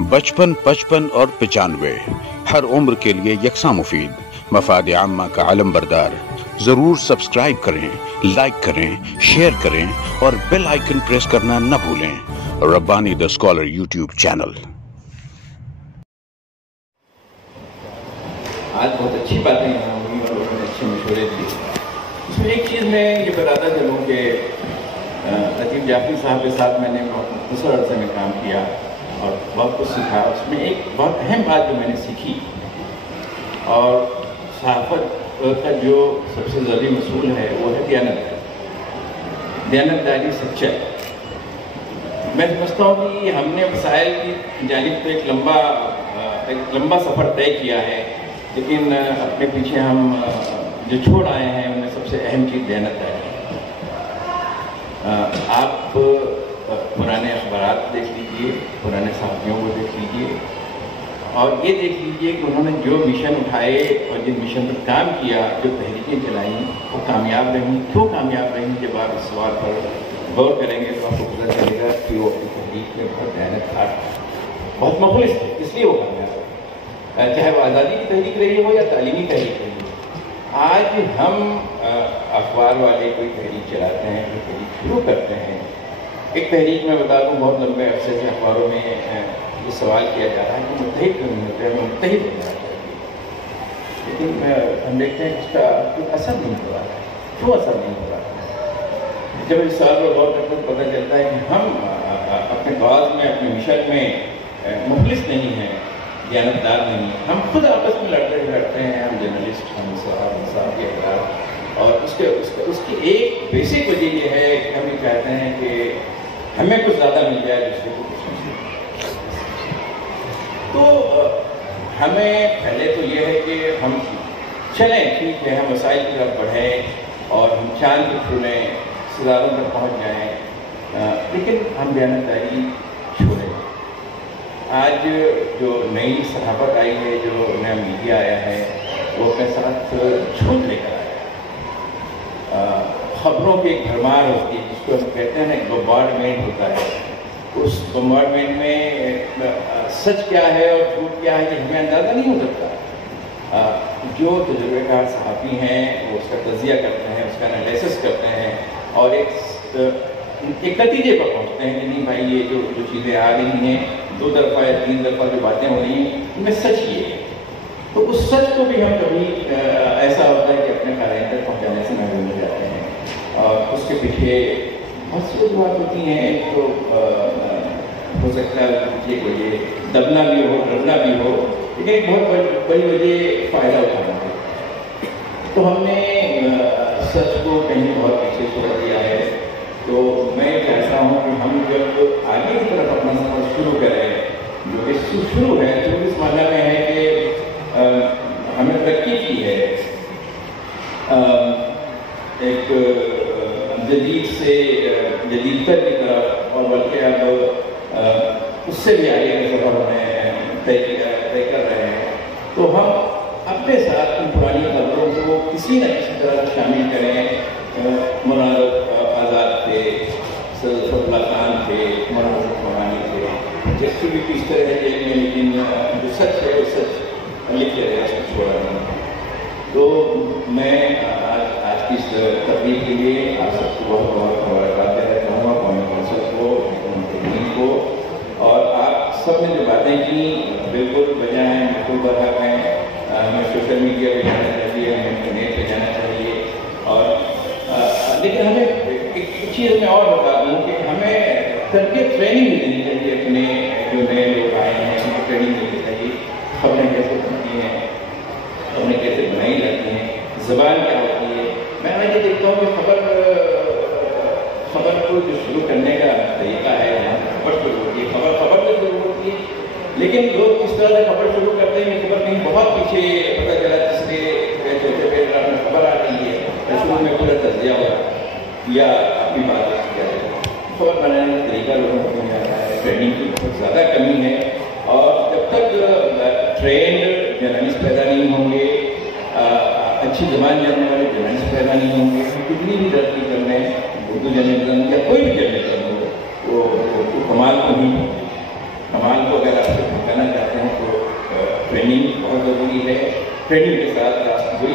55, 55 और 95 हर उम्र के लिए यकसा मुफीद, मफाद आम्मा का आलम बरदार। जरूर सब्सक्राइब करें, लाइक करें, शेयर करें और बेल आइकन प्रेस करना न भूलें। Rabbani the scholar YouTube channel. आज बहुत अच्छी बातें यहाँ हुई और लोगों ने अच्छे मशवरे दिए। इसमें एक चीज़ मैं ये बताता चलूँ कि लतीफ़ जाफ़री साहब के साथ मैंने बहुत मुख्तसर अरसे में काम किया और बहुत कुछ सीखा। उसमें एक बहुत अहम बात जो मैंने सीखी, और सहाफ़त का जो सबसे ज़रूरी मसूल है वो है दयानतदारी, सच्चाई। मैं समझता हूँ कि हमने वसाइल की जानिब तो एक लंबा सफ़र तय किया है, लेकिन अपने पीछे हम जो छोड़ आए हैं उनमें सबसे अहम चीज़ दयानतदारी है। आप पुराने अखबारात देख लीजिए, पुराने साथियों को देख लीजिए और ये देख लीजिए कि उन्होंने जो मिशन उठाए और जिन मिशन पर काम किया, जो तहरीकें चलाई, वो कामयाब रहीं। क्यों कामयाब रहीं? जब आप इस सवाल पर गौर करेंगे तो आपको पता चलेगा कि वो अपनी तहरीक में बहुत दयानतदार, बहुत मुखलिस थे, इसलिए वो कामयाब है। चाहे वो आज़ादी की तहरीक रही हो या तालीमी तहरीक रही हो। आज हम अखबार वाले कोई तहरीक चलाते हैं, कोई तहरीक शुरू करते हैं। एक तहरीक में बता दूँ, बहुत लंबे अरसे से अखबारों में ये सवाल किया जा रहा है कि मुत्तहिद क्यों नहीं होते, हमें मुत्तहिद होना चाहिए, लेकिन हम देखते हैं उसका कोई असर नहीं हो रहा है। क्यों असर नहीं हो रहा है? जब इस सवाल पर गौर करते तो पता चलता है कि हम अपने बाज़ में, अपने मिशन में मुखलिस नहीं हैं, दयानतदार नहीं है। हम खुद आपस में लड़ते हैं, हम जर्नलिस्ट, हम इंसाफ के खिलाफ। और उसकी एक बेसिक वजह ये है कि हम ये चाहते हैं कि हमें कुछ ज़्यादा मिल जाए, दूसरे को कुछ नहीं। तो हमें पहले तो ये है कि हम चलें, ठीक है, हम वसाइल की तरफ बढ़ें और हम चांद को छूलें, सितारों तक पहुँच जाएँ, लेकिन हम दयानतदारी छोड़ें। आज जो नई सहाफ़त आई है, जो नया मीडिया आया है, वो अपने साथ झूठ लेकर आया। ख़बरों की एक भरमार होती है, जिसको हम कहते हैं ना, एक बम्बार्डमेंट होता है। उस बम्बार्डमेंट में सच क्या है और झूठ क्या है ये हमें अंदाज़ा नहीं हो सकता। जो तजुर्बेकार सहाफ़ी हैं वो उसका तज़िया करते हैं, उसका एनालिसिस करते हैं और एक नतीजे पर पहुँचते हैं कि नहीं भाई, ये जो चीज़ें आ रही हैं, 2 तरफ़ा या 3 तरफ़ा जो बातें हो रही हैं, इनमें सच ये है। तो उस सच को भी हम कभी ऐसा होता है कि अपने क़ारीन तक पहुँचाने से महरूम हो जाते हैं और उसके पीछे बहुत सी वजूहात होती हैं। एक तो हो सकता है कि वजह दबना भी हो, डरना भी हो, लेकिन एक बहुत बड़ी वजह फ़ायदा उठाना है। तो हमने सच को कहीं बहुत पीछे छोड़ दिया है। तो मैं चाहता हूँ कि हम जब आगे की तरफ अपना सफ़र शुरू करें, जो कि शुरू है, तो इस मामले में है कि हमने तरक्की की है एक जदीद से जदीदतर की तरफ, और बल्कि अब उससे भी आगे का सफ़र हमें तय कर रहे हैं। तो हम अपने साथ उन पुरानी खबरों को किसी न किसी तरह शामिल करें। मौलाना आज़ाद थे, सदुल्ला खान थे, मौलाना फ़रमानी थे, जैसे भी किस तरह है जेल में, लेकिन जो सच है वो सच लिख के रहे, उसको छोड़ा नहीं। तो मैं आज की इस तकरीर के लिए आप सबको बहुत बहुत मुबारकबाद देना चाहूँगा, कौमी कौंसिल को, उनके को, और आप सब ने जो बातें की बिल्कुल वजह हैं, बिल्कुल बराबर हैं। हमें सोशल मीडिया पे जाना चाहिए, हमें इंटरनेट पे जाना चाहिए, और लेकिन हमें एक चीज़ मैं और बता दूँ कि हमें तरबियत ट्रेनिंग भी देनी चाहिए। अपने जो नए लोग आए हैं उनको ट्रेनिंग देनी चाहिए, खबरें कैसे बनती हैं, खबरें कैसे बनाई जाती हैं, ज़बान क्या होती है। मैं ये देखता हूँ कि खबर को जो शुरू करने का तरीका है, खबर शुरू होती है, खबर से शुरू होती है, लेकिन लोग इस तरह से खबर शुरू करते हैं, खबर कहीं बहुत पीछे पता चला, जिससे चौथे पैराग्राफ में खबर आ रही है, शुरू में पूरा तज़िया हो रहा है या अपनी बात किया जाए। खबर बनाने का तरीका लोगों को नहीं आता है, ट्रेनिंग की बहुत ज़्यादा कमी है, और जब तक ट्रेंड जर्नलिस्ट पैदा नहीं होंगे, अच्छी ज़बान जानने वाले जर्नलिस्ट पैदा नहीं होंगे, कितनी भी तरक्की कर रहे हैं, उर्दू जर्नलिज्म या कोई भी जर्नलिज्म हो, वो कमाल को अगर आपसे ट्रेनिंग के साथ राष्ट्र हुई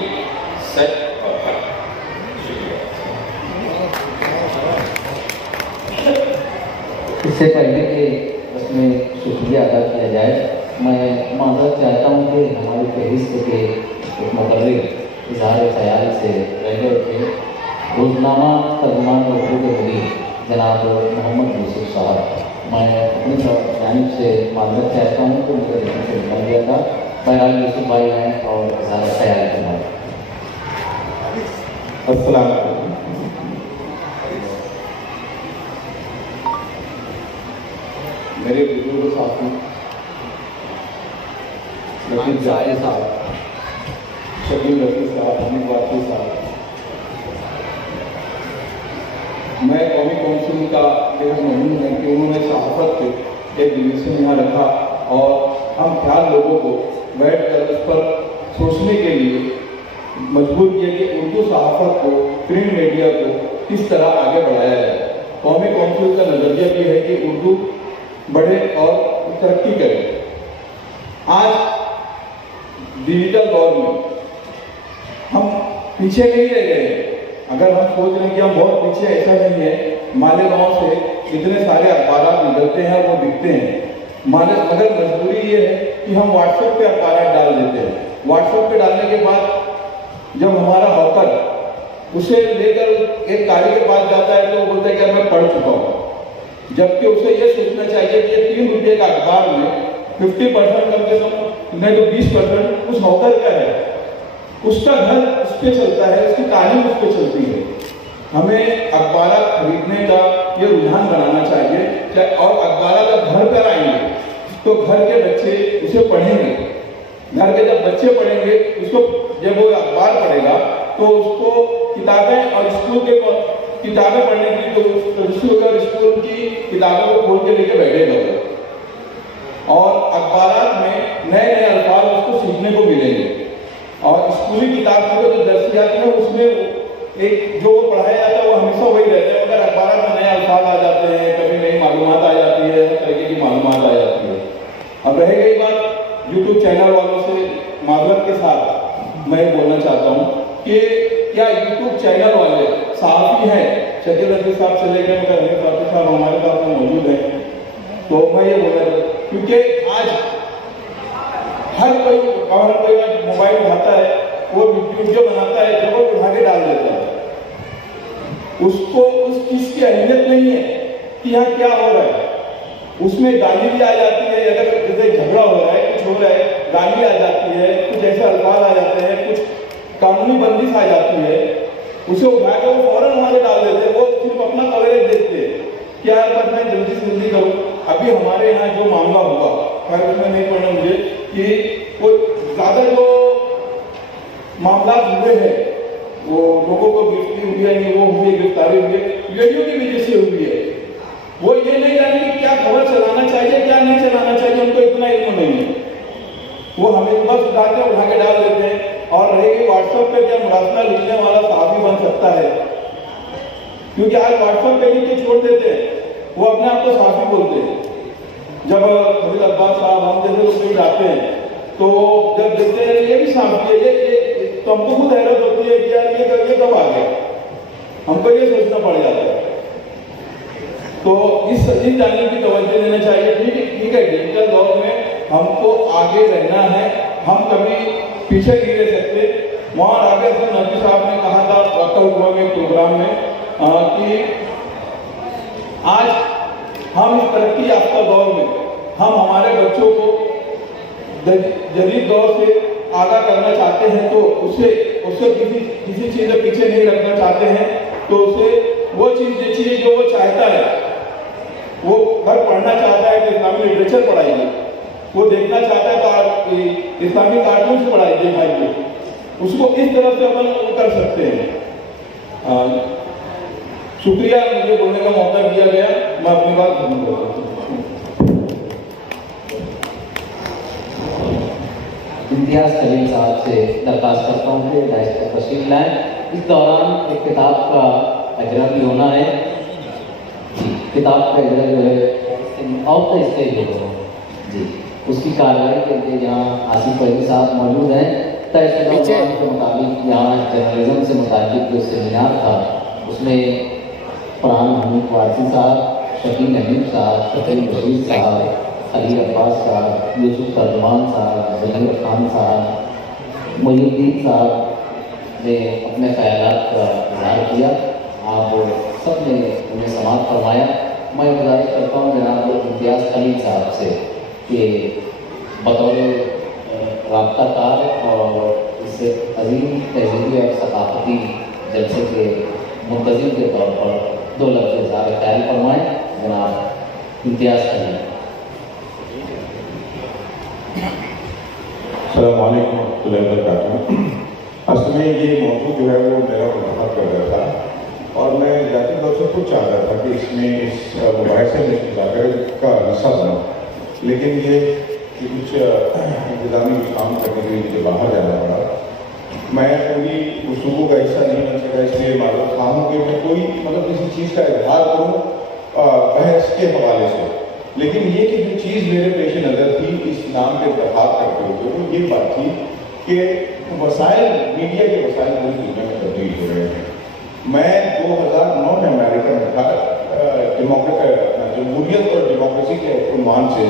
सच और हक। शुक्रिया। इससे पहले कि उसमें शुक्रिया अदा किया जाए, मैं माजरत चाहता हूँ कि हमारी फहरिस्त के एक मुकर्रिर इजहार ख्याल से रह गए थे। रोज़नामा तर्जुमान उर्दू के मुदीर जनाब मोहम्मद यूसुफ साहब, मैं अपनी जानिब से माजरत चाहता हूँ कि मुझे देखने से निकल गया था। बहरहाल यूसुफ भाई हैं और इजहार ख्याल के बाद अस्सलाम वालेकुम। मेरे बुजुर्ग साथी रफीक जाफरी साहब, शकील रफी साहब, हमीद वाफी साहब, मैं कौमी काउंसिल का बेहद ममनून है कि उन्होंने सहाफत के एक डिवीज़न यहाँ रखा और हम ख्याल लोगों को बैठ कर उस पर सोचने के लिए मजबूर किया कि उर्दू सहाफत को, प्रिंट मीडिया को किस तरह आगे बढ़ाया जाए। कौमी काउंसिल का नज़रिया ये है कि उर्दू बढ़े और तरक्की करे। आज डिजिटल दौर में हम पीछे नहीं रह गए। अगर हम सोच रहे हैं कि हम बहुत पीछे, ऐसा नहीं है। मालेगांव से इतने सारे अखबार निकलते हैं और वो बिकते हैं। मगर मजबूरी ये है कि हम व्हाट्सएप पे अखबार डाल देते हैं। व्हाट्सएप पे डालने के बाद जब हमारा हॉकर उसे लेकर एक गाड़ी के पास जाता है तो वो बोलता है कि मैं पढ़ चुका हूँ, जबकि उसे ये सोचना चाहिए कि ये 3 रुपये का अखबार में 50% कम से कम नहीं तो 20% उस हॉकर का है, उसका घर उस पर चलता है, उसकी तालीम उस पर चलती है। हमें अखबार खरीदने का ये रुझान बनाना चाहिए और अखबार जब घर पर आएंगे तो घर के बच्चे उसे पढ़ेंगे। घर के जब बच्चे पढ़ेंगे उसको, जब वो अखबार पढ़ेगा तो उसको किताबें और स्कूल के किताबें पढ़ने की तो स्कूल की किताबों को खोल के लेके बैठेगा और अखबार में नए नए अल्फाज उसको सीखने को मिलेंगे। और स्कूली किताब की जो दर्सियात है उसमें एक जो पढ़ाया जाता है वो हमेशा वही रहता है, मगर अखबार में नए अल्फाज आ जाते हैं, कभी नई मालूमात आ जाती है, हर तरीके की मालूमात आ जाती है। अब रह गई बात यूट्यूब चैनल वालों से, माजरत के साथ मैं बोलना चाहता हूँ कि क्या यूट्यूब चैनल वाले सहाफ़ी हैं? शकील रफी साहब चले गए मगर हमीद वाफी साहब हमारे पास में मौजूद हैं। तो मैं ये बोलना चाहता हूँ क्योंकि आज हर कोई मोबाइल उठाता है, वो वीडियो बनाता है, जब वो उठा के डाल देता है। उसको उस चीज की अहमियत नहीं है कि यहाँ क्या हो रहा है। उसमें गाली भी आ जाती है, अगर जैसे झगड़ा हो रहा है, कुछ हो रहा है, गाली आ जाती है, कुछ ऐसे अल्फाज आ जाते हैं, कुछ कानूनी बंदिश आ जाती है, उसे उठा के वो फौरन वहां से डाल देते हैं। वो सिर्फ अपना कवरेज देखते हैं कि यार बस मैं जल्दी से जल्दी करूँ। अभी हमारे यहाँ जो मामला हुआ, खैर उसमें नहीं पढ़ना मुझे, कि वो ज्यादा जो मामला हुए हैं वो लोगों को गिरफ्तारी हुई है, वो हुई गिरफ्तारी हुई है, वीडियो की वजह से हुई है। वो ये नहीं जाने कि क्या खबर चलाना चाहिए क्या नहीं चलाना चाहिए, उनको इतना इल्म नहीं है। वो हमें बस उठा के डाल देते हैं। और रहेगी व्हाट्सएप पे, क्या मुरासला लिखने वाला सहाफ़ी बन सकता है? क्योंकि आज व्हाट्सएप पे लिख के छोड़ देते हैं, वो अपने आप को सहाफ़ी बोलते हैं। जब खलील अब्बास साहब हम जैसे लोग भी आते हैं तो जब देखते हैं ये भी सहाफ़ी है, ये तो हमको खुद हैरत होती है कि यार ये कब आ गया, हमको ये सोचना पड़ जाता है। तो इस जानने की तवज्जो देना चाहिए। ठीक है, डिजिटल दौर में हमको आगे रहना है, हम कभी पीछे नहीं रह सकते। वहाँ आगे नबी साहब ने कहा था कल हुआ में प्रोग्राम में कि आज हम इस तरक्की याफ्ता दौर में हम हमारे बच्चों को जदीद दौर से आगाह करना चाहते हैं तो उसे किसी चीज से पीछे नहीं रखना चाहते हैं, तो उसे वो चीज दीजिए जो वो चाहता है। वो घर पढ़ना चाहता है तो इस्लामी लिटरेचर पढ़ाइए, वो देखना चाहता है तो इस्लामी कार्टून पढ़ाई दिखाइए, उसको इस तरह से अपन कर सकते हैं। शुक्रिया मुझे बोलने का मौका दिया गया, मैं अपनी बात खत्म करता हूँ। इम्तियाज सलीम साहब से दरख्वास्त करता हूँ कि डाइस पर तशरीफ लाएं। इस दौरान एक किताब का अजरा भी होना है। किताब का अजरा जो है आउट द स्टेज होगा जी, उसकी कार्रवाई के लिए यहाँ आसिफ अली साहब मौजूद हैं। طے شدہ عنوان کے مطابق یہاں جرنلزم سے متعلق جو سیمینار تھا اس میں فرحان حمید وارثی صاحب، شکیل حمید صاحب، شکیل بشیر صاحب، علی عباس صاحب، یوسف ترجمان صاحب، ظہیر خان صاحب، محی الدین صاحب نے اپنے خیالات کا اظہار کیا. آپ سب نے انہیں سماعت فرمایا. میں گزارش کرتا ہوں جناب امتیاز خلیل صاحب سے کہ بطور رابطہ کار اور اس سے عظیم تہذیبی اور ثقافتی جلسے کے منتظم کے طور پر 2 لفظ اظہار خیال فرمائیں. جناب امتیاز خلیل. السلام علیکم ورحمۃ اللہ وبرکاتہ. اصل میں یہ موضوع جو ہے وہ میرا منتخب کر رہا تھا اور میں ذاتی طور سے خود چاہتا تھا کہ اس میں اس مباحثے میں مذاکرے کا حصہ بنوں، لیکن یہ کہ کچھ انتظامی کام کرنے کے لیے مجھے باہر جانا پڑا. میں پوری گفتگو کا حصہ نہیں بن سکا، اس لیے معلوم خواہ ہوں کہ میں کوئی کسی چیز کا اظہار کروں بحث کے حوالے سے. لیکن یہ کہ جو چیز میرے پیش نظر تھی اس نام کے انتخاب کرتے ہوئے وہ یہ بات تھی کہ وسائل، میڈیا کے وسائل پوری دنیا میں تبدیل ہو رہے ہیں. میں 2009 میں امریکہ میں تھا جمہوریت اور ڈیموکریسی کے عنوان سے.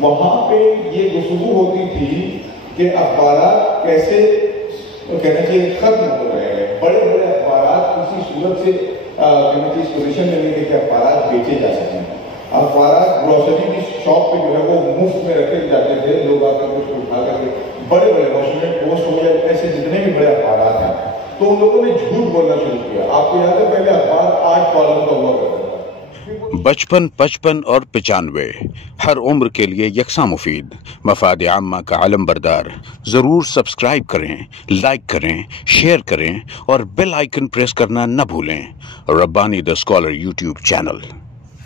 وہاں پہ یہ گفتگو ہوتی تھی کہ اخبارات کیسے کہنا چاہیے ختم ہو رہے ہیں. بڑے بڑے اخبارات کسی صورت سے کہنا چاہیے اس پوزیشن میں نہیں کہ اخبارات بیچے جا سکیں. اخبارات گروسری کی شاپ پہ جو ہے وہ مفت میں رکھے جاتے تھے. لوگ آ کر اس کو اٹھا کر کے بڑے بڑے واشنگٹن پوسٹ ہو یا ایسے جتنے بھی بڑے اخبارات ہیں تو ان لوگوں نے جھوٹ بولنا شروع کیا. آپ کو یاد ہے پہلے اخبار 8 کالم کا ہوا کرتا تھا. 55 55 اور 95 ہر عمر کے لیے یکساں مفید. مفاد عامہ کا علم بردار. ضرور سبسکرائب کریں، لائک کریں، شیئر کریں اور بیل آئیکن پریس کرنا نہ بھولیں. Rabbani the scholar YouTube channel.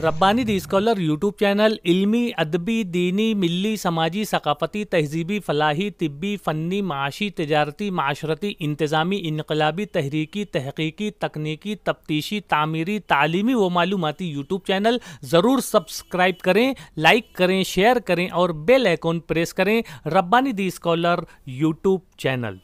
Rabbani the scholar YouTube channel علمی، ادبی، دینی، ملی، سماجی، ثقافتی، تہذیبی، فلاحی، طبی، فنی، معاشی، تجارتی، معاشرتی، انتظامی، انقلابی، تحریکی، تحقیقی، تکنیکی، تفتیشی، تعمیری، تعلیمی و معلوماتی یوٹیوب چینل. ضرور سبسکرائب کریں، لائک کریں، شیئر کریں اور بیل آئیکن پریس کریں. ربانی دی اسکالر یوٹیوب چینل.